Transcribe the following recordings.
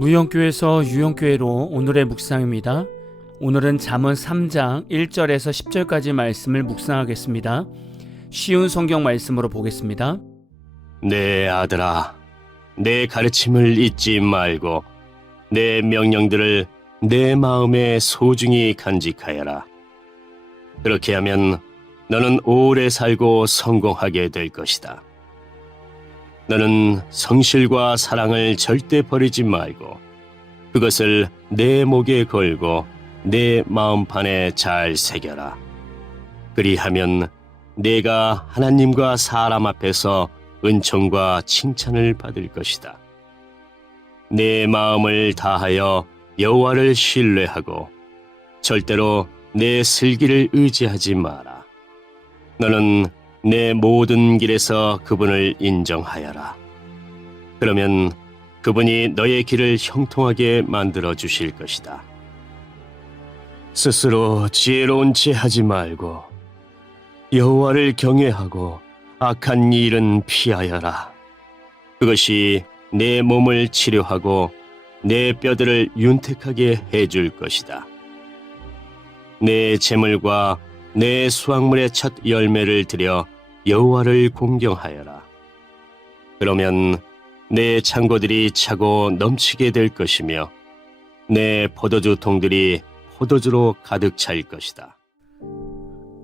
무영교에서 유영교회로 오늘의 묵상입니다. 오늘은 잠언 3장 1절에서 10절까지 말씀을 묵상하겠습니다. 쉬운 성경 말씀으로 보겠습니다. 내 아들아, 내 가르침을 잊지 말고 내 명령들을 내 마음에 소중히 간직하여라. 그렇게 하면 너는 오래 살고 성공하게 될 것이다. 너는 성실과 사랑을 절대 버리지 말고 그것을 내 목에 걸고 내 마음판에 잘 새겨라. 그리하면 내가 하나님과 사람 앞에서 은총과 칭찬을 받을 것이다. 내 마음을 다하여 여호와를 신뢰하고 절대로 내 슬기를 의지하지 마라. 너는 내 모든 길에서 그분을 인정하여라. 그러면 그분이 너의 길을 형통하게 만들어 주실 것이다. 스스로 지혜로운 채 하지 말고 여호와를 경외하고 악한 일은 피하여라. 그것이 내 몸을 치료하고 내 뼈들을 윤택하게 해줄 것이다. 내 재물과 내 수확물의 첫 열매를 드려 여호와를 공경하여라. 그러면 내 창고들이 차고 넘치게 될 것이며 내 포도주 통들이 포도주로 가득 찰 것이다.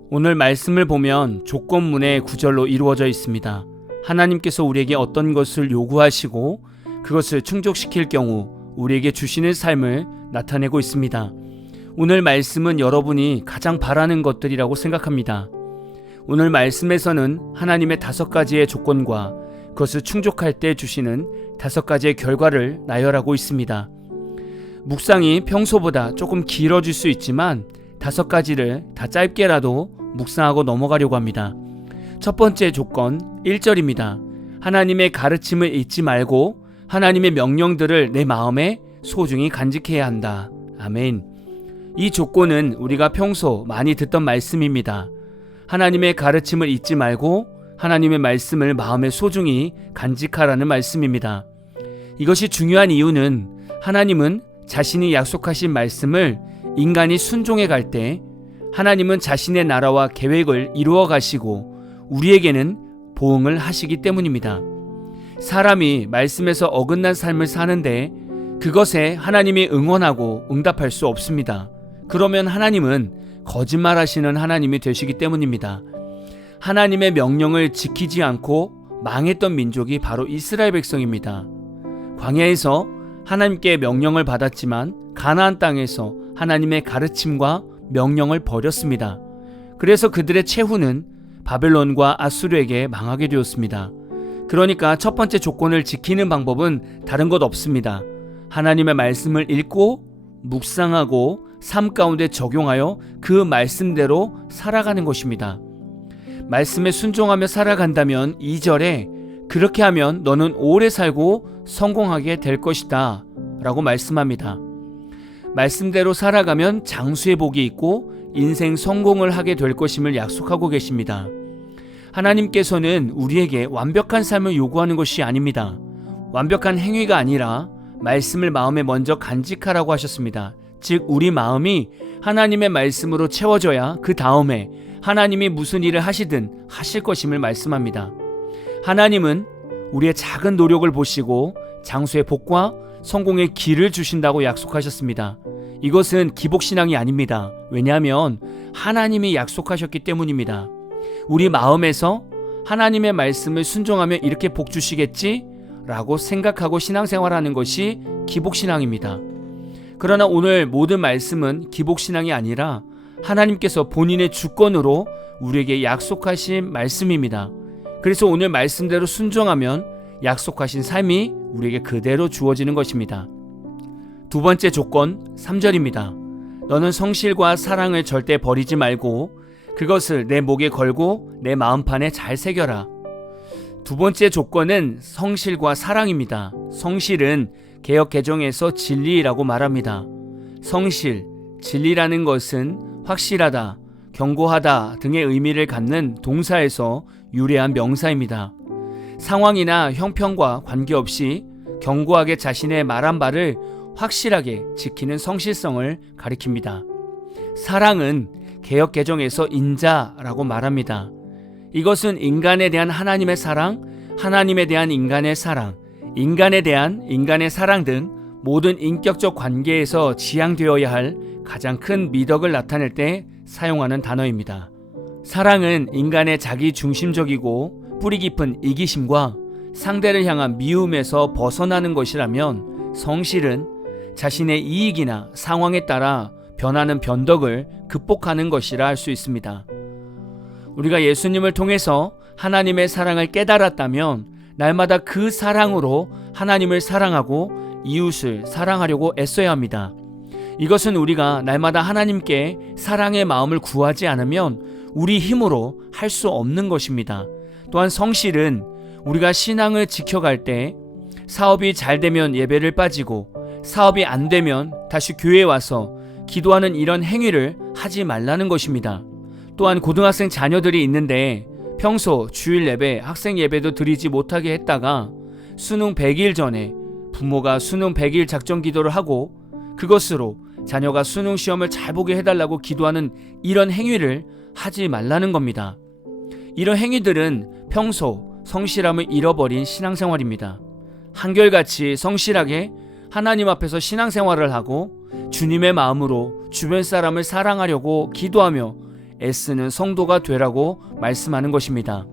오늘 말씀을 보면 조건문의 구절로 이루어져 있습니다. 하나님께서 우리에게 어떤 것을 요구하시고 그것을 충족시킬 경우 우리에게 주시는 삶을 나타내고 있습니다. 오늘 말씀은 여러분이 가장 바라는 것들이라고 생각합니다. 오늘 말씀에서는 하나님의 5가지의 조건과 그것을 충족할 때 주시는 5가지의 결과를 나열하고 있습니다. 묵상이 평소보다 조금 길어질 수 있지만 5가지를 다 짧게라도 묵상하고 넘어가려고 합니다. 첫 번째 조건 1절입니다. 하나님의 가르침을 잊지 말고 하나님의 명령들을 내 마음에 소중히 간직해야 한다. 아멘. 이 조건은 우리가 평소 많이 듣던 말씀입니다. 하나님의 가르침을 잊지 말고 하나님의 말씀을 마음에 소중히 간직하라는 말씀입니다. 이것이 중요한 이유는 하나님은 자신이 약속하신 말씀을 인간이 순종해 갈 때 하나님은 자신의 나라와 계획을 이루어 가시고 우리에게는 보응을 하시기 때문입니다. 사람이 말씀에서 어긋난 삶을 사는데 그것에 하나님이 응원하고 응답할 수 없습니다. 그러면 하나님은 거짓말하시는 하나님이 되시기 때문입니다. 하나님의 명령을 지키지 않고 망했던 민족이 바로 이스라엘 백성입니다. 광야에서 하나님께 명령을 받았지만 가나안 땅에서 하나님의 가르침과 명령을 버렸습니다. 그래서 그들의 최후는 바벨론과 아수르에게 망하게 되었습니다. 그러니까 첫 번째 조건을 지키는 방법은 다른 것 없습니다. 하나님의 말씀을 읽고 묵상하고 삶 가운데 적용하여 그 말씀대로 살아가는 것입니다. 말씀에 순종하며 살아간다면 2절에 그렇게 하면 너는 오래 살고 성공하게 될 것이다 라고 말씀합니다. 말씀대로 살아가면 장수의 복이 있고 인생 성공을 하게 될 것임을 약속하고 계십니다. 하나님께서는 우리에게 완벽한 삶을 요구하는 것이 아닙니다. 완벽한 행위가 아니라 말씀을 마음에 먼저 간직하라고 하셨습니다. 즉 우리 마음이 하나님의 말씀으로 채워져야 그 다음에 하나님이 무슨 일을 하시든 하실 것임을 말씀합니다. 하나님은 우리의 작은 노력을 보시고 장수의 복과 성공의 길을 주신다고 약속하셨습니다. 이것은 기복신앙이 아닙니다. 왜냐하면 하나님이 약속하셨기 때문입니다. 우리 마음에서 하나님의 말씀을 순종하면 이렇게 복 주시겠지? 라고 생각하고 신앙생활하는 것이 기복신앙입니다. 그러나 오늘 모든 말씀은 기복신앙이 아니라 하나님께서 본인의 주권으로 우리에게 약속하신 말씀입니다. 그래서 오늘 말씀대로 순종하면 약속하신 삶이 우리에게 그대로 주어지는 것입니다. 두 번째 조건 3절입니다. 너는 성실과 사랑을 절대 버리지 말고 그것을 내 목에 걸고 내 마음판에 잘 새겨라. 두 번째 조건은 성실과 사랑입니다. 성실은 개역 개정에서 진리라고 말합니다. 성실, 진리라는 것은 확실하다, 경고하다 등의 의미를 갖는 동사에서 유래한 명사입니다. 상황이나 형편과 관계없이 견고하게 자신의 말한 바를 확실하게 지키는 성실성을 가리킵니다. 사랑은 개역 개정에서 인자라고 말합니다. 이것은 인간에 대한 하나님의 사랑, 하나님에 대한 인간의 사랑, 인간에 대한 인간의 사랑 등 모든 인격적 관계에서 지향되어야 할 가장 큰 미덕을 나타낼 때 사용하는 단어입니다. 사랑은 인간의 자기 중심적이고 뿌리 깊은 이기심과 상대를 향한 미움에서 벗어나는 것이라면, 성실은 자신의 이익이나 상황에 따라 변하는 변덕을 극복하는 것이라 할 수 있습니다. 우리가 예수님을 통해서 하나님의 사랑을 깨달았다면 날마다 그 사랑으로 하나님을 사랑하고 이웃을 사랑하려고 애써야 합니다. 이것은 우리가 날마다 하나님께 사랑의 마음을 구하지 않으면 우리 힘으로 할 수 없는 것입니다. 또한 성실은 우리가 신앙을 지켜갈 때 사업이 잘 되면 예배를 빠지고 사업이 안 되면 다시 교회에 와서 기도하는 이런 행위를 하지 말라는 것입니다. 또한 고등학생 자녀들이 있는데 평소 주일 예배, 학생 예배도 드리지 못하게 했다가 수능 100일 전에 부모가 수능 100일 작정 기도를 하고 그것으로 자녀가 수능 시험을 잘 보게 해달라고 기도하는 이런 행위를 하지 말라는 겁니다. 이런 행위들은 평소 성실함을 잃어버린 신앙생활입니다. 한결같이 성실하게 하나님 앞에서 신앙생활을 하고 주님의 마음으로 주변 사람을 사랑하려고 기도하며 애쓰는 성도가 되라고 말씀하는 것입니다.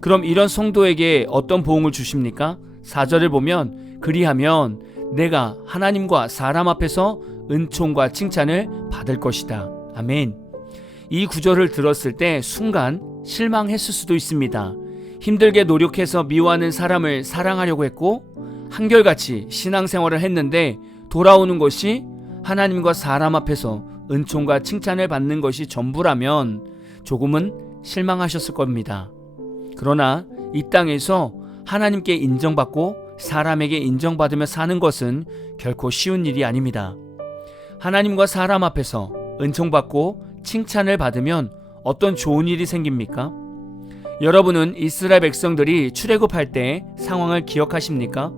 그럼 이런 성도에게 어떤 보응을 주십니까? 4절을 보면 그리하면 내가 하나님과 사람 앞에서 은총과 칭찬을 받을 것이다. 아멘. 이 구절을 들었을 때 순간 실망했을 수도 있습니다. 힘들게 노력해서 미워하는 사람을 사랑하려고 했고 한결같이 신앙생활을 했는데 돌아오는 것이 하나님과 사람 앞에서 은총과 칭찬을 받는 것이 전부라면 조금은 실망하셨을 겁니다. 그러나 이 땅에서 하나님께 인정받고 사람에게 인정받으며 사는 것은 결코 쉬운 일이 아닙니다. 하나님과 사람 앞에서 은총받고 칭찬을 받으면 어떤 좋은 일이 생깁니까? 여러분은 이스라엘 백성들이 출애굽할 때 상황을 기억하십니까?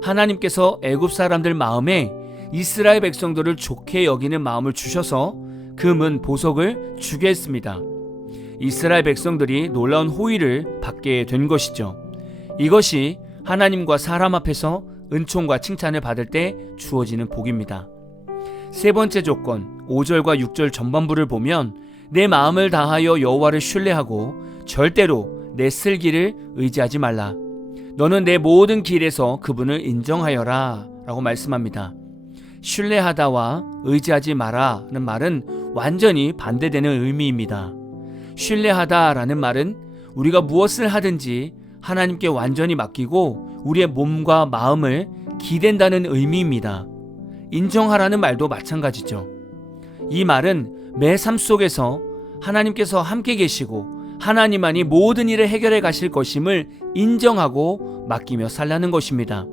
하나님께서 애굽 사람들 마음에 이스라엘 백성들을 좋게 여기는 마음을 주셔서 금은 보석을 주게 했습니다. 이스라엘 백성들이 놀라운 호의를 받게 된 것이죠. 이것이 하나님과 사람 앞에서 은총과 칭찬을 받을 때 주어지는 복입니다. 세 번째 조건, 5절과 6절 전반부를 보면 내 마음을 다하여 여호와를 신뢰하고 절대로 내 슬기를 의지하지 말라. 너는 내 모든 길에서 그분을 인정하여라 라고 말씀합니다. 신뢰하다와 의지하지 마라는 말은 완전히 반대되는 의미입니다. 신뢰하다라는 말은 우리가 무엇을 하든지 하나님께 완전히 맡기고 우리의 몸과 마음을 기댄다는 의미입니다. 인정하라는 말도 마찬가지죠. 이 말은 매 삶 속에서 하나님께서 함께 계시고 하나님만이 모든 일을 해결해 가실 것임을 인정하고 맡기며 살라는 것입니다.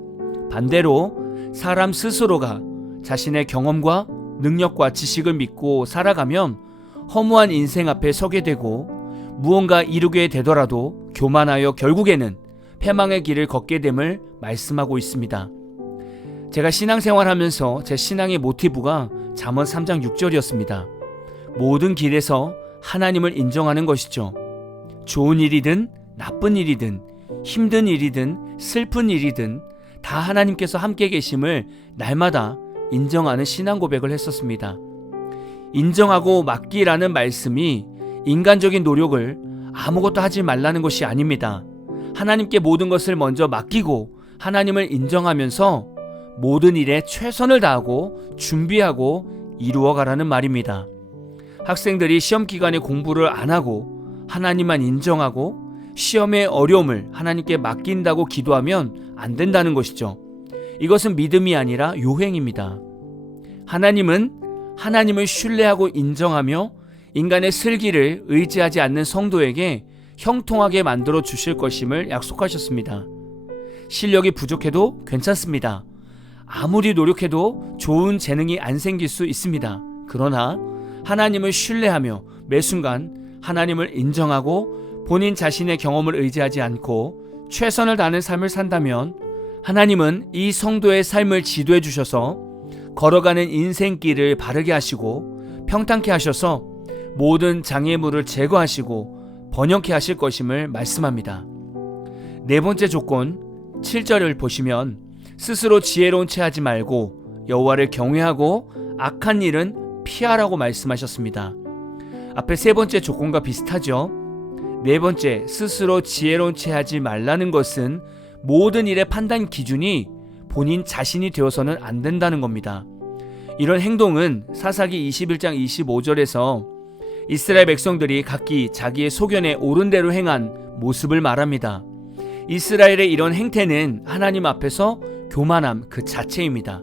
반대로 사람 스스로가 자신의 경험과 능력과 지식을 믿고 살아가면 허무한 인생 앞에 서게 되고 무언가 이루게 되더라도 교만하여 결국에는 패망의 길을 걷게 됨을 말씀하고 있습니다. 제가 신앙생활하면서 제 신앙의 모티브가 잠언 3장 6절이었습니다. 모든 길에서 하나님을 인정하는 것이죠. 좋은 일이든 나쁜 일이든 힘든 일이든 슬픈 일이든 다 하나님께서 함께 계심을 날마다 인정하는 신앙 고백을 했었습니다. 인정하고 맡기라는 말씀이 인간적인 노력을 아무것도 하지 말라는 것이 아닙니다. 하나님께 모든 것을 먼저 맡기고 하나님을 인정하면서 모든 일에 최선을 다하고 준비하고 이루어가라는 말입니다. 학생들이 시험 기간에 공부를 안 하고 하나님만 인정하고 시험의 어려움을 하나님께 맡긴다고 기도하면 안 된다는 것이죠. 이것은 믿음이 아니라 요행입니다. 하나님은 하나님을 신뢰하고 인정하며 인간의 슬기를 의지하지 않는 성도에게 형통하게 만들어 주실 것임을 약속하셨습니다. 실력이 부족해도 괜찮습니다. 아무리 노력해도 좋은 재능이 안 생길 수 있습니다. 그러나 하나님을 신뢰하며 매 순간 하나님을 인정하고 본인 자신의 경험을 의지하지 않고 최선을 다하는 삶을 산다면 하나님은 이 성도의 삶을 지도해 주셔서 걸어가는 인생길을 바르게 하시고 평탄케 하셔서 모든 장애물을 제거하시고 번영케 하실 것임을 말씀합니다. 네 번째 조건 7절을 보시면 스스로 지혜로운 채 하지 말고 여호와를 경외하고 악한 일은 피하라고 말씀하셨습니다. 앞에 세 번째 조건과 비슷하죠. 네 번째 스스로 지혜로운 채 하지 말라는 것은 모든 일의 판단 기준이 본인 자신이 되어서는 안 된다는 겁니다. 이런 행동은 사사기 21장 25절에서 이스라엘 백성들이 각기 자기의 소견에 옳은 대로 행한 모습을 말합니다. 이스라엘의 이런 행태는 하나님 앞에서 교만함 그 자체입니다.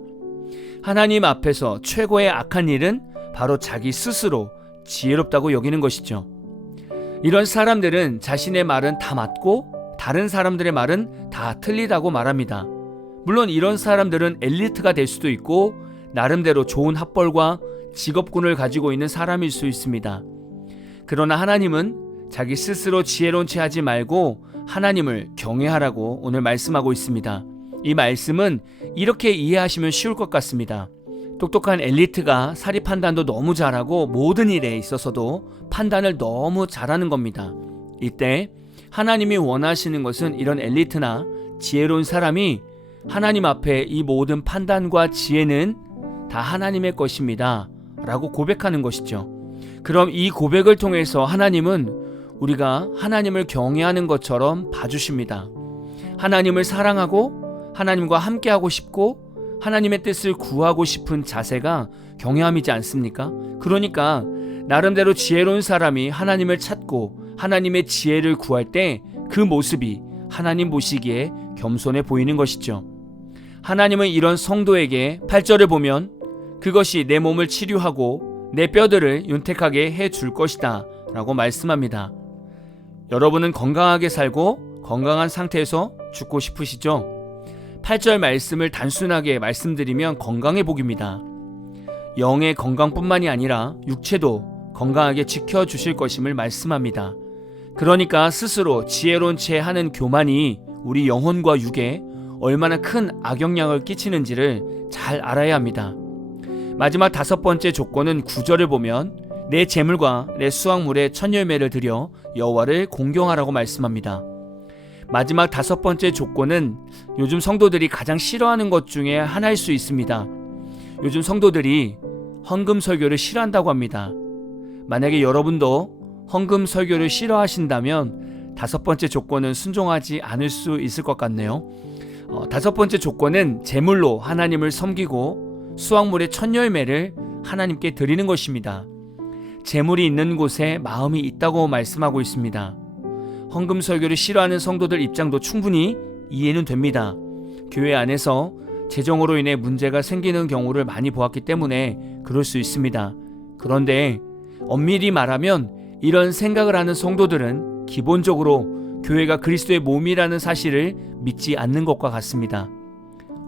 하나님 앞에서 최고의 악한 일은 바로 자기 스스로 지혜롭다고 여기는 것이죠. 이런 사람들은 자신의 말은 다 맞고 다른 사람들의 말은 다 틀리다고 말합니다. 물론 이런 사람들은 엘리트가 될 수도 있고 나름대로 좋은 학벌과 직업군을 가지고 있는 사람일 수 있습니다. 그러나 하나님은 자기 스스로 지혜로운 채 하지 말고 하나님을 경외하라고 오늘 말씀하고 있습니다. 이 말씀은 이렇게 이해하시면 쉬울 것 같습니다. 똑똑한 엘리트가 사리 판단도 너무 잘하고 모든 일에 있어서도 판단을 너무 잘하는 겁니다. 이때 하나님이 원하시는 것은 이런 엘리트나 지혜로운 사람이 하나님 앞에 이 모든 판단과 지혜는 다 하나님의 것입니다 라고 고백하는 것이죠. 그럼 이 고백을 통해서 하나님은 우리가 하나님을 경외하는 것처럼 봐주십니다. 하나님을 사랑하고 하나님과 함께하고 싶고 하나님의 뜻을 구하고 싶은 자세가 경외함이지 않습니까? 그러니까 나름대로 지혜로운 사람이 하나님을 찾고 하나님의 지혜를 구할 때 그 모습이 하나님 보시기에 겸손해 보이는 것이죠. 하나님은 이런 성도에게 8절을 보면 그것이 내 몸을 치료하고 내 뼈들을 윤택하게 해줄 것이다 라고 말씀합니다. 여러분은 건강하게 살고 건강한 상태에서 죽고 싶으시죠? 8절 말씀을 단순하게 말씀드리면 건강의 복입니다. 영의 건강뿐만이 아니라 육체도 건강하게 지켜주실 것임을 말씀합니다. 그러니까 스스로 지혜로운 채 하는 교만이 우리 영혼과 육에 얼마나 큰 악영향을 끼치는지를 잘 알아야 합니다. 마지막 다섯 번째 조건은 9절을 보면 내 재물과 내 수확물의 첫 열매를 드려 여호와를 공경하라고 말씀합니다. 마지막 다섯 번째 조건은 요즘 성도들이 가장 싫어하는 것 중에 하나일 수 있습니다. 요즘 성도들이 헌금 설교를 싫어한다고 합니다. 만약에 여러분도 헌금 설교를 싫어하신다면 다섯 번째 조건은 순종하지 않을 수 있을 것 같네요. 다섯 번째 조건은 재물로 하나님을 섬기고 수확물의 첫 열매를 하나님께 드리는 것입니다. 재물이 있는 곳에 마음이 있다고 말씀하고 있습니다. 헌금 설교를 싫어하는 성도들 입장도 충분히 이해는 됩니다. 교회 안에서 재정으로 인해 문제가 생기는 경우를 많이 보았기 때문에 그럴 수 있습니다. 그런데 엄밀히 말하면 이런 생각을 하는 성도들은 기본적으로 교회가 그리스도의 몸이라는 사실을 믿지 않는 것과 같습니다.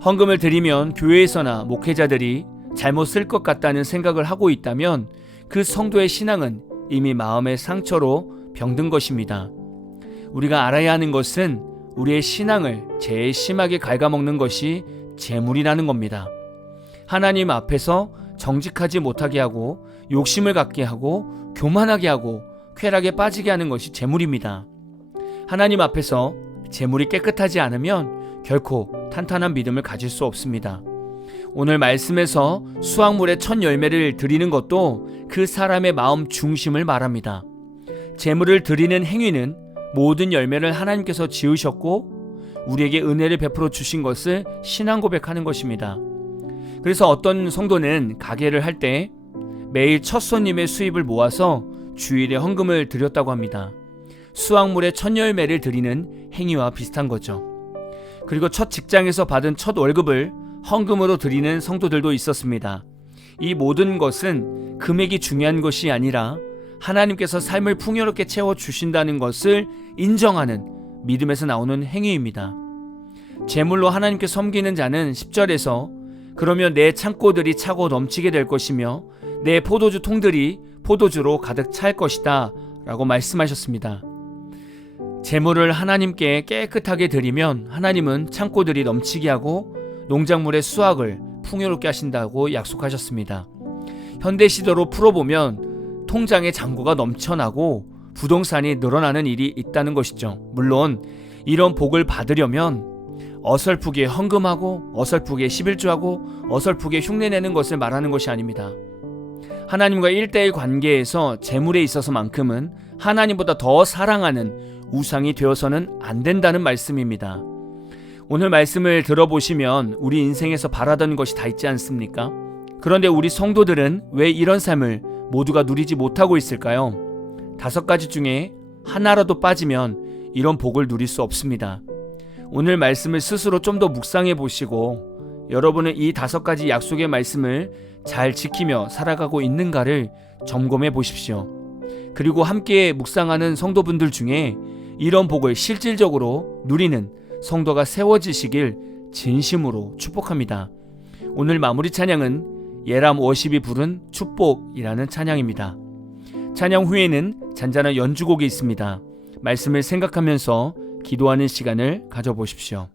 헌금을 드리면 교회에서나 목회자들이 잘못 쓸 것 같다는 생각을 하고 있다면 그 성도의 신앙은 이미 마음의 상처로 병든 것입니다. 우리가 알아야 하는 것은 우리의 신앙을 제일 심하게 갉아먹는 것이 재물이라는 겁니다. 하나님 앞에서 정직하지 못하게 하고 욕심을 갖게 하고 교만하게 하고 쾌락에 빠지게 하는 것이 재물입니다. 하나님 앞에서 재물이 깨끗하지 않으면 결코 탄탄한 믿음을 가질 수 없습니다. 오늘 말씀에서 수확물의 첫 열매를 드리는 것도 그 사람의 마음 중심을 말합니다. 재물을 드리는 행위는 모든 열매를 하나님께서 지으셨고 우리에게 은혜를 베풀어 주신 것을 신앙 고백하는 것입니다. 그래서 어떤 성도는 가게를 할 때 매일 첫 손님의 수입을 모아서 주일에 헌금을 드렸다고 합니다. 수확물의 첫 열매를 드리는 행위와 비슷한 거죠. 그리고 첫 직장에서 받은 첫 월급을 헌금으로 드리는 성도들도 있었습니다. 이 모든 것은 금액이 중요한 것이 아니라 하나님께서 삶을 풍요롭게 채워주신다는 것을 인정하는 믿음에서 나오는 행위입니다. 재물로 하나님께 섬기는 자는 10절에서 그러면 내 창고들이 차고 넘치게 될 것이며 내 포도주 통들이 포도주로 가득 찰 것이다 라고 말씀하셨습니다. 재물을 하나님께 깨끗하게 드리면 하나님은 창고들이 넘치게 하고 농작물의 수확을 풍요롭게 하신다고 약속하셨습니다. 현대 시대로 풀어보면 통장에 잔고가 넘쳐나고 부동산이 늘어나는 일이 있다는 것이죠. 물론 이런 복을 받으려면 어설프게 헌금하고 어설프게 11조하고 어설프게 흉내내는 것을 말하는 것이 아닙니다. 하나님과 1대1 관계에서 재물에 있어서만큼은 하나님보다 더 사랑하는 우상이 되어서는 안 된다는 말씀입니다. 오늘 말씀을 들어보시면 우리 인생에서 바라던 것이 다 있지 않습니까? 그런데 우리 성도들은 왜 이런 삶을 모두가 누리지 못하고 있을까요? 5가지 중에 하나라도 빠지면 이런 복을 누릴 수 없습니다. 오늘 말씀을 스스로 좀 더 묵상해 보시고 여러분은 이 5가지 약속의 말씀을 잘 지키며 살아가고 있는가를 점검해 보십시오. 그리고 함께 묵상하는 성도분들 중에 이런 복을 실질적으로 누리는 성도가 세워지시길 진심으로 축복합니다. 오늘 마무리 찬양은 예람 워십이 부른 축복이라는 찬양입니다. 찬양 후에는 잔잔한 연주곡이 있습니다. 말씀을 생각하면서 기도하는 시간을 가져보십시오.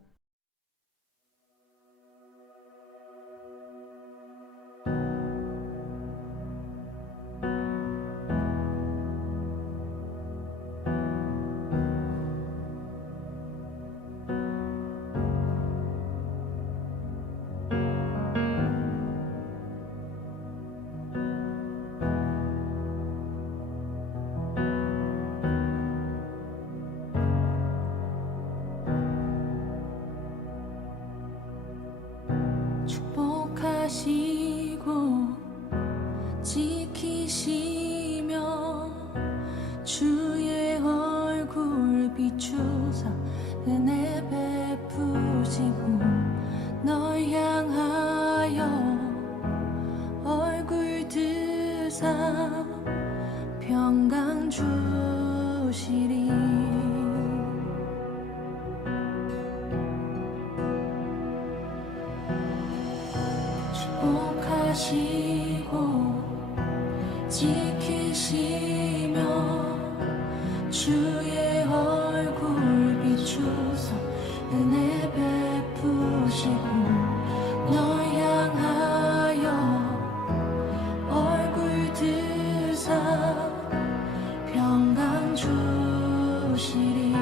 축복하시고 지키시며 주의 얼굴 비추사 은혜 베푸시고 널 향하여 얼굴 드사 평강 주시리. 축복하시고 지키시며 주의 얼굴 비추사 은혜 베푸시고 널 향하여 얼굴 드사 평강 주시리.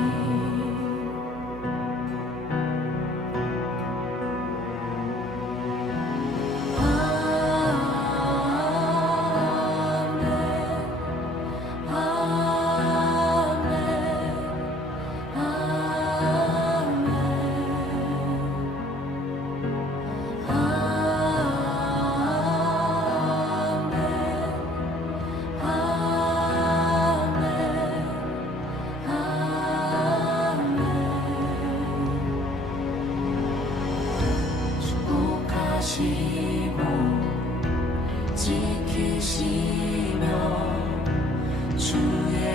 축복하시고 지키시며 주의